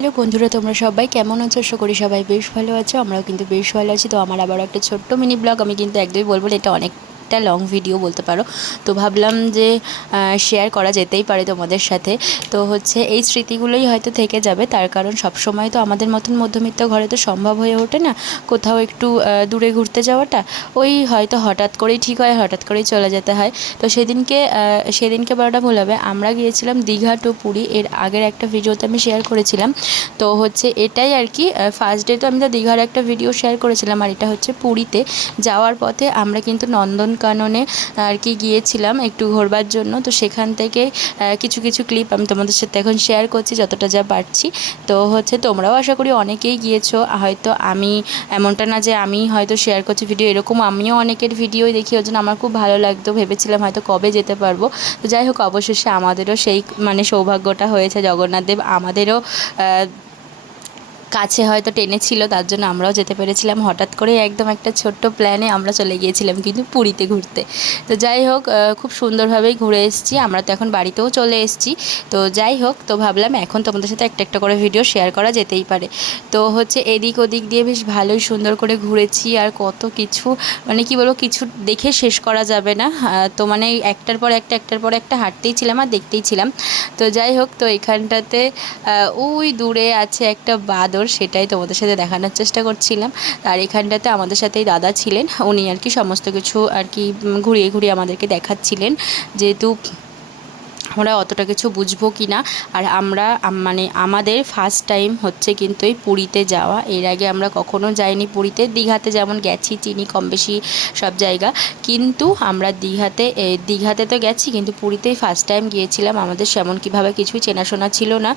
Hello বন্ধুরা, তোমরা সবাই কেমন আছো? আশা করি সবাই বেশ ভালো আছো। আমরাও কিন্তু বেশ ভালো আছি। তো আমার আবার একটা ছোট্ট মিনি ব্লগ। আমি কিন্তু একদমই বলবো না, এটা অনেকটা লং ভিডিও বলতে পারো। তো ভাবলাম যে শেয়ার করা যেতেই পারে তোমাদের সাথে। তো হচ্ছে এই স্মৃতিগুলোই হয়তো থেকে যাবে, তার কারণ সব সময় তো আমাদের মতন মধ্যবিত্ত ঘরে তো সম্ভব হয়ে ওঠে না কোথাও একটু দূরে ঘুরতে যাওয়াটা। ওই হয়তো হঠাৎ করেই ঠিক হয়, হঠাৎ করেই চলে যেতে হয়। তো সেদিনকে বলাটা ভুল হবে, আমরা গিয়েছিলাম দীঘা টু পুরী। এর আগের একটা ভিডিওতে আমি শেয়ার করেছিলাম। তো হচ্ছে এটাই আর কি ফার্স্ট ডে তো আমি তো দীঘার একটা ভিডিও শেয়ার করেছিলাম, আর এটা হচ্ছে পুরীতে যাওয়ার পথে আমরা কিন্তু নন্দনকাননে আর কি গিয়েছিলাম একটু ঘোরবার জন্য। তো সেখান থেকে কিছু কিছু ক্লিপ আমি তোমাদের সাথে এখন শেয়ার করছি যতটা যা পারছি। তো হচ্ছে তোমরাও আশা করি অনেকেই গিয়েছো, হয়তো আমি এমনটা না যে আমি হয়তো শেয়ার করছি ভিডিও, এরকম আমিও অনেকের ভিডিওই দেখি, ওই জন্য আমার খুব ভালো লাগতো। ভেবেছিলাম হয়তো কবে যেতে পারবো। তো যাই হোক, অবশেষে আমাদেরও সেই মানে সৌভাগ্যটা হয়েছে। জগন্নাথদেব আমাদেরও কাছে হয়তো টেনেছিল, তার জন্য আমরাও যেতে পেরেছিলাম। হঠাৎ করে একদম একটা ছোট্ট প্ল্যানে আমরা চলে গিয়েছিলাম কিন্তু পুরীতে ঘুরতে। তো যাই হোক, খুব সুন্দরভাবেই ঘুরে এসেছি। আমরা তো এখন বাড়িতেও চলে এসেছি। তো যাই হোক, তো ভাবলাম এখন তোমাদের সাথে একটা একটা করে ভিডিও শেয়ার করা যেতেই পারে। তো হচ্ছে এদিক ওদিক দিয়ে বেশ ভালোই সুন্দর করে ঘুরেছি। আর কত কিছু মানে কি বলবো, কিছু দেখে শেষ করা যাবে না। তো মানে একটার পর একটা হাঁটতেই ছিলাম আর দেখতেই ছিলাম। তো যাই হোক, তো এখানটাতে ওই দূরে আছে একটা বাঁদর, সেটাই তোমাদের সাথে দেখানোর চেষ্টা করছিলাম। আর এখানটাতে আমাদের সাথেই দাদা ছিলেন, উনি আর কি সমস্ত কিছু আর কি ঘুরিয়ে ঘুরিয়ে আমাদেরকে দেখাচ্ছিলেন, যেহেতু আমরা অতটা কিছু বুঝবো কি না। আর আমরা মানে আমাদের ফার্স্ট টাইম হচ্ছে কিন্তু এই পুরীতে যাওয়া। এর আগে আমরা কখনো যাইনি পুরীতে। দীঘাতে যেমন গেছি, চিনি কম বেশি সব জায়গা, কিন্তু আমরা দীঘাতে তো গেছি, কিন্তু পুরীতেই ফার্স্ট টাইম গিয়েছিলাম। আমাদের সেমন কীভাবে কিছুই চেনাশোনা ছিল না।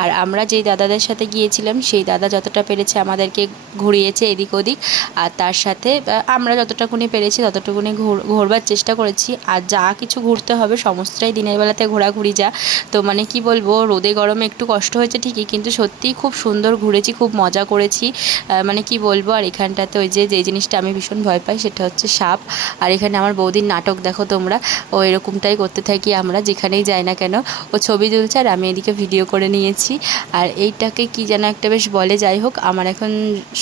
আর আমরা যেই দাদাদের সাথে গিয়েছিলাম, সেই দাদা যতটা পেরেছে আমাদেরকে ঘুরিয়েছে এদিক ওদিক। আর তার সাথে আমরা যতটুকুনি পেরেছি ততটুকুনি ঘোরবার চেষ্টা করেছি। আর যা কিছু ঘুরতে হবে সমস্তটাই দিনের বেলাতে ঘোরাঘুরি যা। তো মানে কি বলবো, রোদে গরমে একটু কষ্ট হয়েছে ঠিকই, কিন্তু সত্যিই খুব সুন্দর ঘুরেছি, খুব মজা করেছি। মানে কি বলবো। আর এখানটাতে ওই যে জিনিসটা আমি ভীষণ ভয় পাই সেটা হচ্ছে সাপ। আর এখানে আমার বৌদির নাটক দেখো তোমরা, ও এরকমটাই করতে থাকি আমরা যেখানেই যাই না কেন। ও ছবি তুলছে আর আমি এদিকে ভিডিও করে নিয়েছি। আর এইটাকে কি যেন একটা বেশ বলে, যাই হোক আমার এখন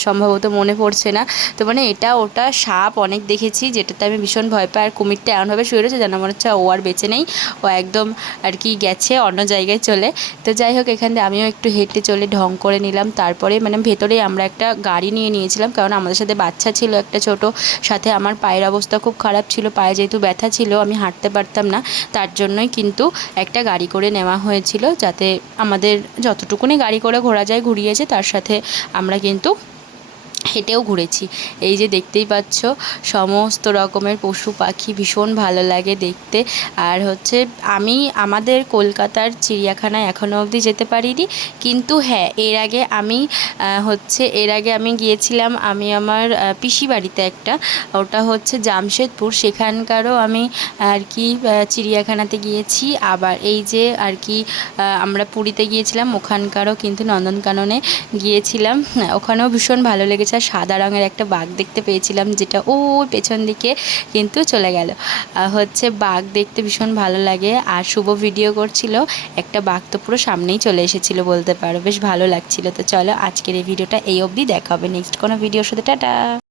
সম্ভবত মনে পড়ছে না। তো মানে এটা ওটা সাপ অনেক দেখেছি, যেটাতে আমি ভীষণ ভয় পাই। আর কুমিরটা এমনভাবে শুয়ে রয়েছে যেন মনে হচ্ছে ও আর বেঁচে নেই, ও একদম আর কি গেছে অন্য জায়গায় চলে। তো যাই হোক, এখান থেকে আমিও একটু হেঁটে চলে ঢং করে নিলাম। তারপরে মানে ভেতরে আমরা একটা গাড়ি নিয়ে নিয়েছিলাম, কারণ আমাদের সাথে বাচ্চা ছিল একটা ছোট, সাথে আমার পায়ের অবস্থা খুব খারাপ ছিল, পায়ে যেহেতু ব্যথা ছিল আমি হাঁটতে পারতাম না। তার জন্যই কিন্তু একটা গাড়ি করে নেওয়া হয়েছিল, যাতে আমাদের যতটুকুনি গাড়ি করে ঘোরা যায় ঘুরিয়েছে, তার সাথে আমরা কিন্তু হেঁটেও ঘুরেছি। এই যে দেখতেই পাচ্ছ সমস্ত রকমের পশু পাখি, ভীষণ ভালো লাগে দেখতে। আর হচ্ছে আমি আমাদের কলকাতার চিড়িয়াখানায় এখনও অবধি যেতে পারিনি, কিন্তু হ্যাঁ এর আগে আমি গিয়েছিলাম আমি আমার পিসি বাড়িতে একটা, ওটা হচ্ছে জামশেদপুর, সেখানকারও আমি আর কি চিড়িয়াখানাতে গিয়েছি। আবার এই যে আর কি আমরা পুরীতে গিয়েছিলাম, ওখানকারও কিন্তু নন্দনকাননে গিয়েছিলাম, ওখানেও ভীষণ ভালো লেগেছে। আর সাদা রঙের একটা বাঘ দেখতে পেয়েছিলাম, যেটা ওই পেছন দিকে কিন্তু চলে গেল। হচ্ছে বাঘ দেখতে ভীষণ ভালো লাগে। আর শুভ ভিডিও করছিল, একটা বাঘ তো পুরো সামনেই চলে এসেছিলো বলতে পারো, বেশ ভালো লাগছিল। তো চলো আজকের এই ভিডিওটা এই অবধি, দেখা হবে নেক্সট কোনো ভিডিওর সাথে। টাটা।